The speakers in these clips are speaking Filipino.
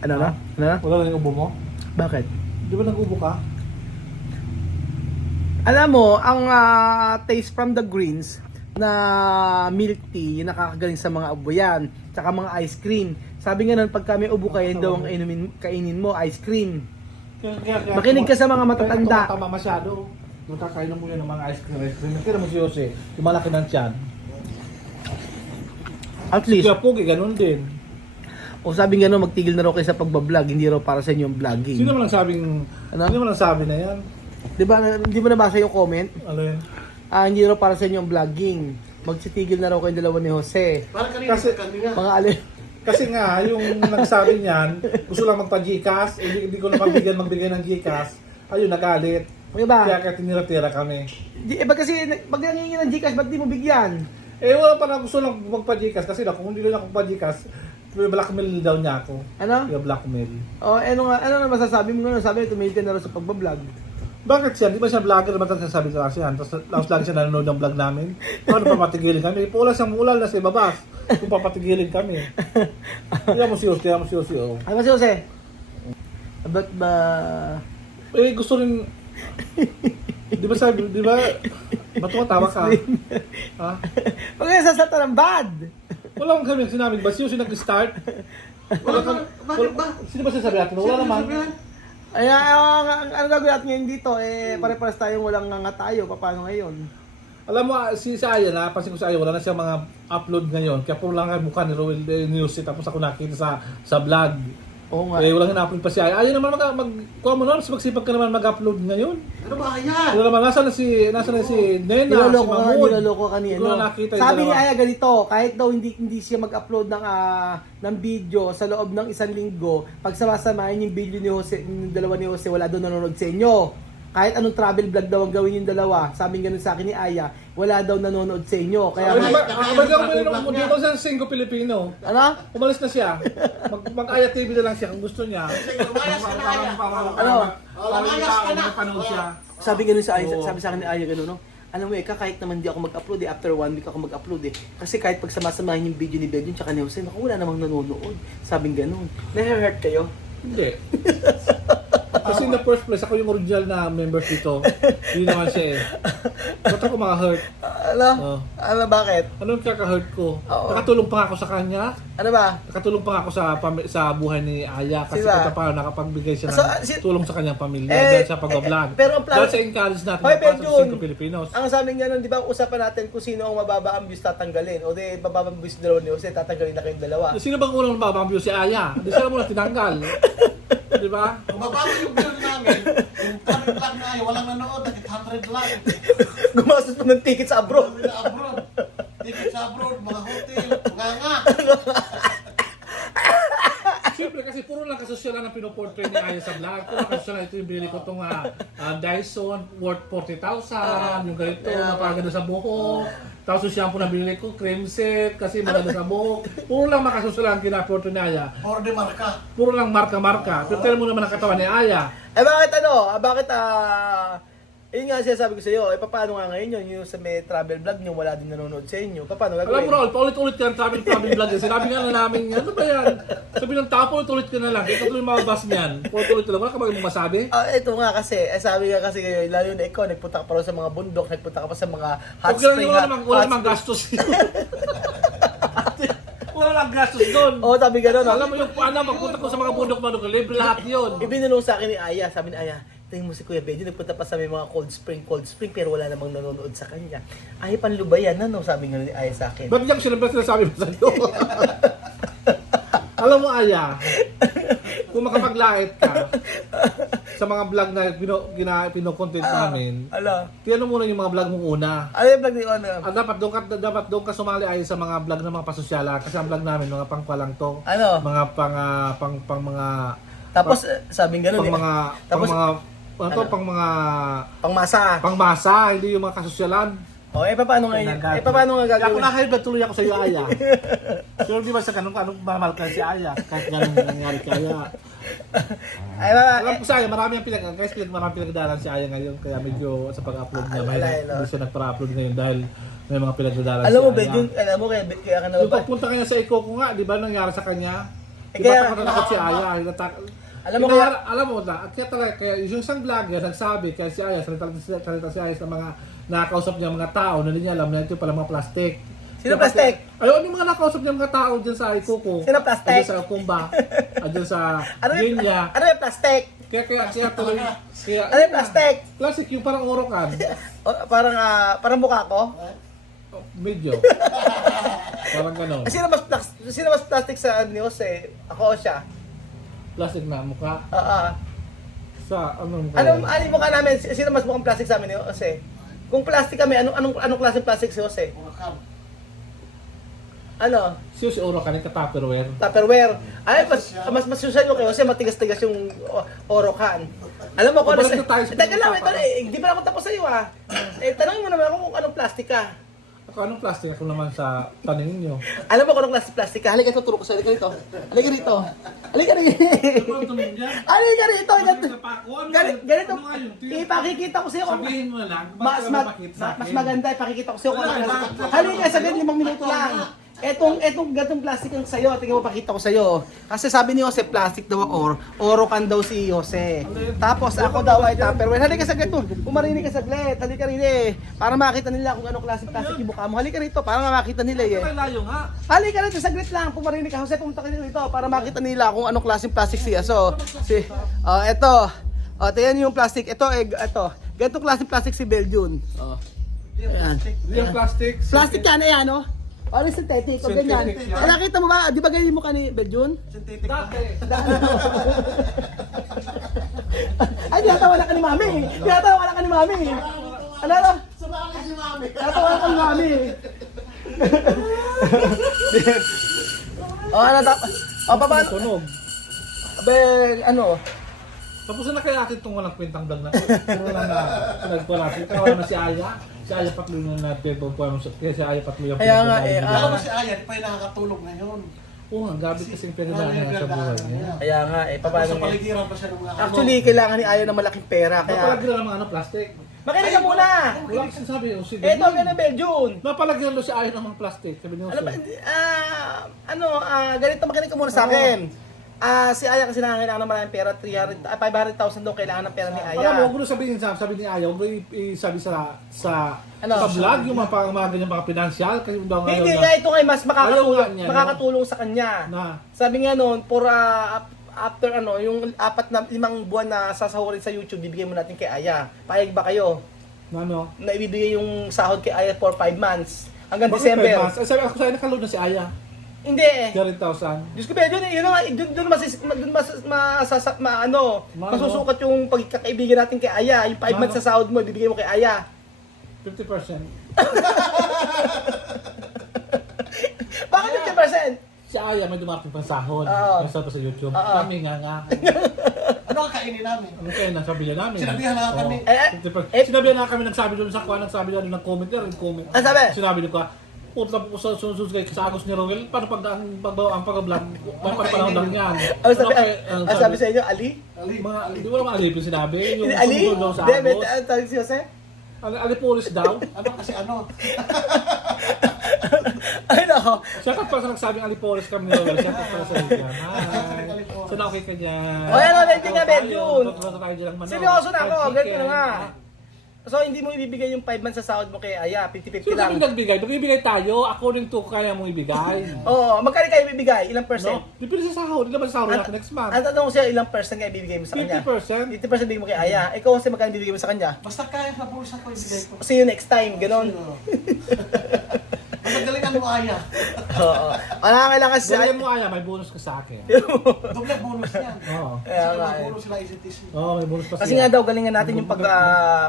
Ano na? Ano na? Wala lang yung ubo mo? Bakit? Di ba nag-ubo ka? Alam mo, ang taste from the greens na milk tea, yung nakakagaling sa mga ubo yan. Tsaka mga ice cream. Sabi nga nun, pagka may ubo kayo, daw ang kainin mo, ice cream. Makinig ka sa mga matatanda. Kaya tama masyado. Magkakainom mo yan ng mga ice cream. Kaya mo si Jose, yung malaki ng tiyan. At least, Kaya Pogi, ganun din. o sabi nga nun, magtigil na raw kayo sa pagbablog, hindi raw para sa inyo yung vlogging. Sino man ang sabing, Ano? sino man ang sabi na yan? Di ba, hindi mo nabasa yung comment? Ano yan? Hindi raw para sa inyo yung vlogging. Magsitigil na raw kayo dalawa ni Jose. Parang kanina Kasi- kami nga. Mga alin. Kasi nga, yung nagsabi niyan, gusto lang magpa-Gcash, hindi ko na magbigay ng Gcash. Ayun, nagalit. Okay ba? Kaya tinira-tira kami. Ba kasi, pag nangingi ng Gcash, ba't di mo bigyan? Eh, wala pa na gusto lang magpa-Gcash kasi kung hindi lang ako magpa-Gcash, blackmail daw niya ako. Ano? Yung blackmail. Ano na masasabi mo nga? Sabi, tumigil ka na raw sa pagbablog. Bakit siya? Di ba siya vlogger naman ang sasabi sa kasi yan? Tapos lagi siya nanonood ng vlog namin. Paano papatigilin kami? Pula siyang ulal na sa ibabas. Kung papatigilin kami. Kaya mo si Jose, oh. Ano si Jose? Ba't ba... Eh, gusto rin... Di ba sabi, di ba? Ba't tumatawa ka? Ha? Huwag kayo sasalta ng bad! Wala akong kami sinabing ba? Sino nag-start? Bakit ba? Sino ba sinasabi natin? Wala naman. Ay, ang gagawin natin ngayon dito, pare-pares tayong walang nga tayo. Paano ngayon? Alam mo, si Aya na, pansin ko sa Aya, wala na siya mga upload ngayon. Kaya puro lang ang mukha ni Roel News. Tapos ako nakita sa vlog. Oo nga. Eh, walang in-upload pa si Aya. Aya naman kuha mo na, magsipag ka naman mag-upload ngayon. Ano ba yan? Wala naman, nasa na si Nena, si Mahmoud. Niloloko ka Hindi niya. ko na nakita yung Sabi ni dalawa. Aya ganito, kahit daw hindi siya mag-upload ng video sa loob ng isang linggo, pag samasamahin yung video ni Jose, yung dalawa ni Jose, wala daw nanonood sa inyo. Kahit anong travel vlog daw ang gawin yung dalawa, sabi ganun sa akin ni Aya, wala daw nanonood sa inyo. Kaya Di ba, Nakakita- di ba siya Singko Pilipino? ano? Umalis na siya. Mag-Aya TV na lang siya kung gusto niya. Lumayas ka na kaya. Ano? Lumayas ka na. Panood siya. Sabi ganun sa Aya, Oo. sabi sa akin ni Aya ganun, no? Alam mo kahit naman di ako mag-upload after 1 week ako mag-upload Kasi kahit pag samasamahin yung video ni Bedun tsaka ni Jose, naku, wala namang nanonood. Sabing ganun. Na-hurt kayo? Hindi. Kasi in the first place, ako yung original na members dito. Hindi naman siya eh. Ba't ako maka-hurt? Ano? Ano bakit? Ano yung kaka-hurt ko? Oo. Nakatulong pa nga ako sa kanya. Ano ba? Nakatulong pa nga ako sa buhay ni Aya. Kasi Diba? kung paano nakapagbigay siya ng So, tulong sa kanyang pamilya. Eh, dahil sa pag-vlog. pero ang plano- Dahil sa encourage natin Hoy, na para sa Benjun! 5 Pilipinos. Ang sabi nga nun, di ba, usapan natin kung sino ang mababa ang views tatanggalin. O di, mababa ang views dalawa ni Jose, tatanggalin na kayong dalawa. Sino bang unang mababambyo si Aya? Di sila muna tinanggal. Di ba? Kung mabago yung bill namin, yung current lang na yun, walang nanood, nagit 100 lang. Gumastos pa ng ticket sa abroad. Sabi na abroad. Ticket sa abroad, mga hotel, mga nga. Siyempre kasi puro lang kasosyalan ang pinoportray ni Aya sa vlog. Puro lang kasosyalan. Ito yung binili ko itong Dyson worth 40,000. Yung ganito, napaganda sa buhok. Tapos yung shampoo na binili ko, cream set, kasi maganda sa buhok. Puro lang makasosyalan ang kinaportray ni Aya. Or de marka. Puro lang marka-marka. Pero tira mo naman ang katawan ni Aya. Bakit yun nga sinasabi ko sa iyo, paano nga ngayon yung sa may travel vlog nyo, wala din nanonood sa inyo. Paano Alam gagawin? mo Raul, paulit-ulit ka ng travel vlog. Sinabi nga na namin, ano ba yan? Sabi ng tao, paulit-ulit ka na lang. Ikaw tuloy mababas niyan. Paulit-ulit ka lang. Wala ka ba yung masabi? Ito nga kasi, sabi nga kasi kayo, lalo na ikaw, nagpunta ka pa rin sa mga bundok, nagpunta ka pa sa mga hot spring. Wala namang gastos. Wala namang gastos doon. Oo, sabi gano'n. Alam mo yung paano, magpunta ko sa mga bundok-bundok, libre lahat yun. Ibinulong sa akin ni Aya, sabi ni Aya, tingin mo si Kuya Benji, nagpunta pa sa may mga cold spring, pero wala namang nanonood sa kanya. Ay, panlubayan na, no? Sabi nga ni Aya sa akin. Ba't diyan sinasabi mo sa iyo? Alam mo, Aya, kung makapaglait ka sa mga vlog na pinocontent namin, tiyan mo muna yung mga vlog mong una. Ano yung vlog ni Ono? Dapat doon ka sumali ay sa mga vlog ng mga pasosyala kasi ang vlog namin mga pangpalang to. Ano? Mga pang mga Tapos, sabi nga pang nun, mga tapos, pang mga pangmasa. pangmasa, hindi yung mga kasosyalan. Paano ngayon? Paano nga Kaya ako gagawin? na-hybrid tuloy ako sa iyo, Aya. Pero di ba sa ganun mahal ka si Aya? Kahit ganun nangyari kaya. Alam ko sa Aya, marami pinagdadalan si Aya ngayon. Kaya medyo sa pag-upload niya, hindi siya nagpa-upload ngayon dahil may mga pinagdadalan si Aya. Alam mo, kaya ka Yung pagpunta kanya sa Ikoko nga, di ba nangyari sa kanya? Eh, kaya- Takot na takot si Aya. Alam mo kaya- Alam mo na, at kaya talaga, kaya yung isang vlogger nagsabi, kaya si Aya, salita si Aya sa mga nakakausap niya mga tao, na hindi niya alam na ito pala mga plastic. Sino plastic? Ayun, yung mga nakausap niya mga tao dyan sa Ikuko. Sino plastic? Dyan sa Kumba. Dyan sa Ano yung, Ginya. ano yung plastic? Kaya tuloy. Kaya, Ano yung plastic? Plastic yung parang urokan. Parang mukha ko? Medyo. Parang ganon. Sino mas plastic sa ni Jose? Ako o siya? Plastic na mukha. Sa ano mukha? Ano yung mukha namin? Sino mas mukhang plastic sa amin ni Jose? Kung plastic kami, anong klaseng plastic si Jose? Ano? Si urokan yung ka-Tupperware. Tupperware. Ay, mas susan mo kayo kasi matigas-tigas yung orokan. Alam mo kung ano Balik na tayo sa Teka lang, pinag-usapan. hindi pa ako tapos sa iyo ah. Tanongin mo naman ako kung anong plastic ka. Ako anong plastic ako naman sa taningin nyo? Alam mo kung anong klaseng plastic ka? Halika, tuturo ko sa'yo. Halika rito. Halika rito. Halika rito. Halika rito. Ganito. Ipakikita ko sa'yo kung Sabihin mo na lang, mas maganda ipakikita ko sa'yo kung anong plastic. Halika, saglit 5 minuto lang. Etong gantong plastic ang sa'yo, tingnan mo pakita ko sa'yo. Kasi sabi ni Jose, plastic daw or orokan daw si Jose. Tapos ako daw ay Tupperware. Halika saglit mo, umarinig ka saglit. Halika rin para makita nila kung anong klaseng plastic yung mukha mo. Halika rito, para makita nila eh. Layo nga. Halika rito, saglit lang. Pumarinig ka, Jose, pumunta ka dito para makita nila kung anong klaseng plastic siya. So, eto. Tingnan yung plastic. Ito. Gantong klaseng plastic si Belgium. Ayan. Yung plastic. Plastic yan, ayan, no? Or synthetic, o ganyan. Synthetic yan. Nakita mo ba, di ba ganyan yung mukha ni Belgium? Dati. Ay, tinatawa na ka ni Mami. Tinatawa na ka ni Mami. Ano? Sumali si Mami. Tinatawa na ka ni Mami. Paano? Tunog. Abe, ano? Tapos na kaya atin itong walang kwentang vlog na. Wala na. Pinagpo natin. Kaya na si Aya. Si Aya patuloy na natin. Kaya si Aya patuloy ang Kaya nga, Alam mo si Aya, di pa yung nakakatulog ngayon. Oo, ang gabi kasing pinadaan niya sa buhay niya. Kaya nga, paano Sa nga? paligiran pa siya ng mga Actually, kailangan ni Ayo ng malaking pera. Napalagyan Kaya, lang ng mga plastic. makinig ka muna! Wala kasing sabi. O sige. Ito ang ganun, Belgium. Napalagyan lang si Aya ng mga plastic. Sabi niya. Ano ba, ganito makinig ka muna sa akin. Si Aya kasi nangangailangan ng maraming pera, 500,000 daw kailangan ng pera ni Aya. Alam mo, huwag mo sabihin sabi ni Aya, huwag mo isabi sa Ano? vlog yung mga ganyan mga financial kasi daw ngayon Hindi na nga, ito ngay mas Ayaw nga niya, makakatulong sa kanya. na Sabi nga noon, after yung 5 buwan na sasahurin sa YouTube, bibigay mo natin kay Aya. Payag ba kayo? ano? Na ibibigay yung sahod kay Aya for 5 months. Hanggang Bakit December. 5 months? Ay, sabi ako sa'yo, nakaload na si Aya. Hindi eh. 30,000. Diyos ko, yun nga, masusukat yung pagkakaibigan natin kay Aya. Yung 5 months sa sahod mo, ibibigay mo kay Aya. 50%. Bakit 50%? Si Aya may dumating pang sahod. Oo. Yung sabi sa YouTube. Oo. Kami nga. Ano ang kainin namin? Ano kayo nang sabi niya namin? Sinabihan na kami. Oo. 50%. Sinabihan na kami, nagsabi doon sa kuha, nagsabi doon ng comment na rin comment. Ano sabi? Sinabi doon ko, punta po sa sunod kayo sa agos ni Rowel, paano ang pag-vlog? Paano panahon lang yan? Ano sabi sa inyo, Ali? Mga, hindi mo naman alipin sinabi. Yung Ali? sumunod daw sa Hindi, agos. ano tawag si Jose? Alipolis daw. Ano kasi ano? Ay, nako. Siya ka pala sa nagsabing Alipolis kami ni Rowel. Siya ka pala sa Ligan. So na okay ka dyan. O, yan o, medyo nga, medyo. Seryoso na ako, ganito na nga. So, hindi mo ibibigay yung 5 months sa sahod mo kay Aya, 50-50 So lang. kami nagbigay. Magbibigay tayo according to kaya mong ibigay. Oo, magkano kayo ibibigay? Ilang percent? No? Depende sa sahod. Hindi naman sa sahod natin next month. Ang tanong ko siya, ilang percent kayo ibibigay mo sa kanya? 50%. 50% bigay mo kay Aya. Ikaw kasi magkano ibibigay mo sa kanya? Basta kaya sa bulsa ko ibigay ko. See you next time, ganon. Magalingan mo Aya. Oo. Wala kailangan kasi Dahil mo kaya, may bonus ka sa akin. Doble bonus yan. Oo. Kaya nga Sila eh. bonus sila ICTC. Oo, may bonus pa Kasi nga daw galingan natin yung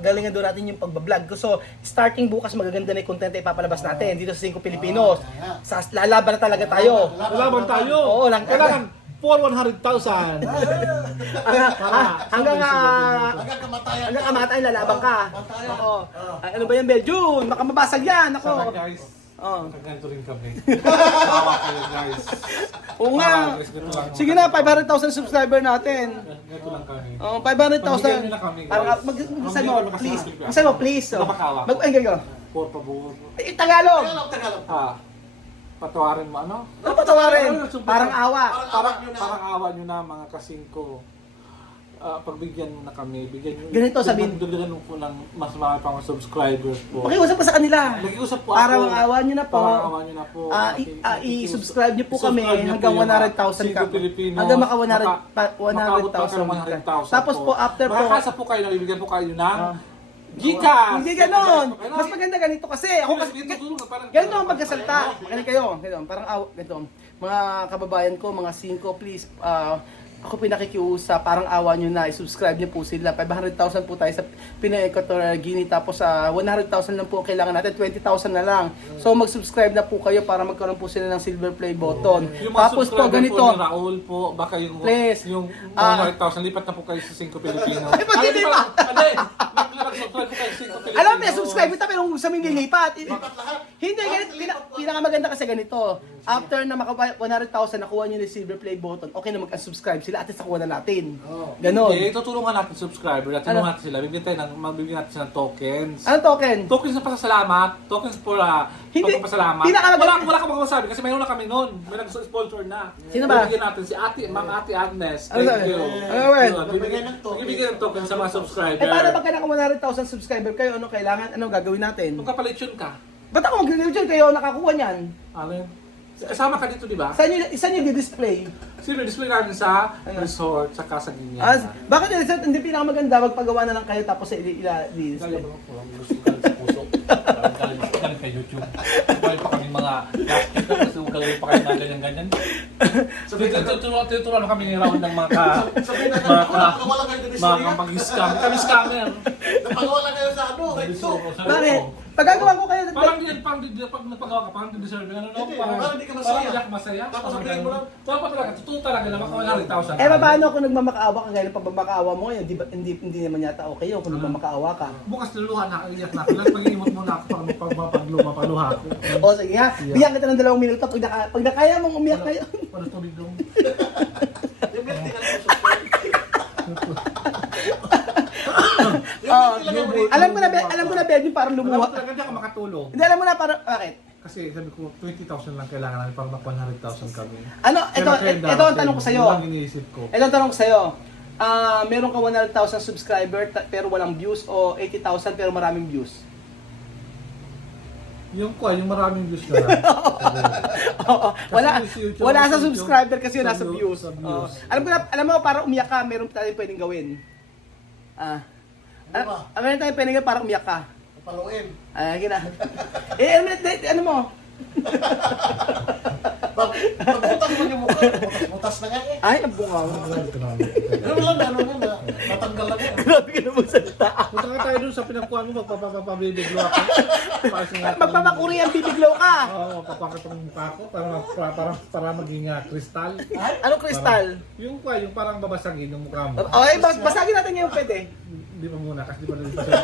galingan daw natin yung pagba-vlog. So, starting bukas magaganda na yung content na ipapalabas natin dito sa 5 Pilipinos. Lalaban na talaga tayo. Lalaban tayo. Oo, lang Kailangan for 100,000. Hanggang Hanggang kamatayan. hanggang kamatayan lalaban ka. Kamatayan. Oo. Ay, ano ba yan, Belgium? Baka mabasag yan. Ako. Guys, Oo. ganito rin kami. Tawa kayo guys. Oo nga. Sige na, 500,000 subscriber natin. Ganito lang kami. Oh, Pagbigyan 500,000. niyo na kami, guys. Parang mag-isa mo, Pagbigyan please. mo na Isa mo, please. Oh. Napakawa. Ay, ganyan. Por favor. Tagalog. Tagalog, Tagalog. Ah. patawarin mo ano? Patawarin. Parang awa. Parang awa nyo na mga kasingko. Pagbigyan mo na kami, bigyan nyo. Ganito sabihin. Dagdagan mo po ng mas marami pang subscribers po. Makiusap pa sa kanila. Nag-iusap po ako. Parang awa nyo na po. Parang awa nyo na po. I-subscribe nyo po kami I-subscribe nyo hanggang po yung 100,000 ka. Singko Pilipino. Hanggang maka Makaabot pa kayo ng 100,000. 100,000 Tapos po after po. Makakasa po kayo, nabibigyan po kayo ng Gcash. Hindi ganon. Mas maganda ganito kasi. Ako kasi, ganito ang pagkasalita. Ganito kayo. Ganito. Parang ganito. Mga kababayan ko, mga 5, please. Ako pinakikiusap, parang awa nyo na, i-subscribe nyo po sila. 500,000 po tayo sa Pinoy Equatorial Guinea, tapos 100,000 lang po ang kailangan natin, 20,000 na lang. So mag-subscribe na po kayo para magkaroon po sila ng silver play button. Yung mga Tapos po subscriber ganito, po ni Raul po, baka yung Please. yung 100,000 lipat na po kayo sa 5 Pilipino. Eh, pag hindi pa. Hindi, mag-subscribe po kayo sa 5 Pilipino. alam mo, subscribe ito pero kung sa mga lilipat. Lipat lahat. Hindi, pinakamaganda kasi ganito. After na maka 100,000, nakuha nyo yung silver play button, okay na mag-subscribe sila at least nakuha na natin. Ganon. Hindi, tutulungan natin subscriber at tulungan natin sila. Mabibigyan natin sila ng tokens. Ano token? Tokens na pasasalamat, tokens for Hindi, pagpapasalamat. pinakamaganda- Wala ka magsasabi kasi mayroon na kami noon. May nag-sponsor na. Sino ba? Bibigyan natin si Ma'am Ate Agnes. Ano Thank sabi? you. Ano ba? Yun, Bibigyan ng token sa mga subscriber. Eh paano pagka naka 100,000 subscriber kayo, ano kailangan, ano gagawin natin? Kung kapalitsyon ka, Ba't ako mag-review kayo nakakuha niyan? ano yun? Kasama ka dito, di ba? Saan nyo di-display? Sino display natin sa Ano? resort, sa Ginyan. Bakit yun? Hindi pinakamaganda, magpagawa na lang kayo tapos i-display. Galing kay YouTube. Galing pa kami mga plastic kasi galing pa kayo mga ganyan-ganyan. Tuturuan kami ni Raul ng mga Sabihin na kayo, wala kayo din mga pag-scam. Kami scammer. Napagawa lang kayo sa ano, recto. Bakit? Pagkagawa ko kayo, Parang yun, pag nagpagawa ka, parang deserve ano, no? Hindi, parang hindi ka masaya. Parang masaya. Tapos sabihin mo lang, Totoo talaga, totoo talaga na maka 100,000. paano kung nagmamakaawa ka gaya ng pagmamakaawa mo ngayon? Hindi naman yata okay yun kung nagmamakaawa ka. Bukas luluha na, iyak na ako. Pag-iimot muna ako pagluha ako. O sige nga, bigyan kita ng 2 minuto pag nakaya mong umiyak kayo. Ano tubig dong? yung milk tea ka lang po. Alam ko na Bedwin parang Alam mo lumuha. talaga, hindi ako makatulong. Hindi alam mo na parang, bakit? Kasi sabi ko, 20,000 lang kailangan namin para maka 100,000 kami. Ano, ito ang tanong ko sa'yo. Ito ang iniisip ko. Ito ang tanong ko sa'yo. Meron ka 100,000 subscriber pero walang views o 80,000 pero maraming views? Yung maraming views na lang. Oo, wala sa Kasi subscriber kasi yun sa nasa views, views. sa views. Alam mo para umiyak ka, meron tayong pwedeng gawin. Meron tayong pwedeng gawin para umiyak ka. Paluin. Gina. Ano mo? Pagbutas mo yung mukha, butas na nga eh. Ay, ang bungaw. Ano lang na, ano nga, natanggal lang yan. Grabe ka naman salita. Punta nga tayo dun sa pinagkuhan mo, magpapabibiglo ako. Magpamakuri ang bibiglaw ka. Oo, papakit ang mukha ko para maging kristal. Anong kristal? Yung parang babasagin yung mukha mo. Okay, basagin natin ngayon pwede. Hindi pa muna kasi di pa rin pa siya.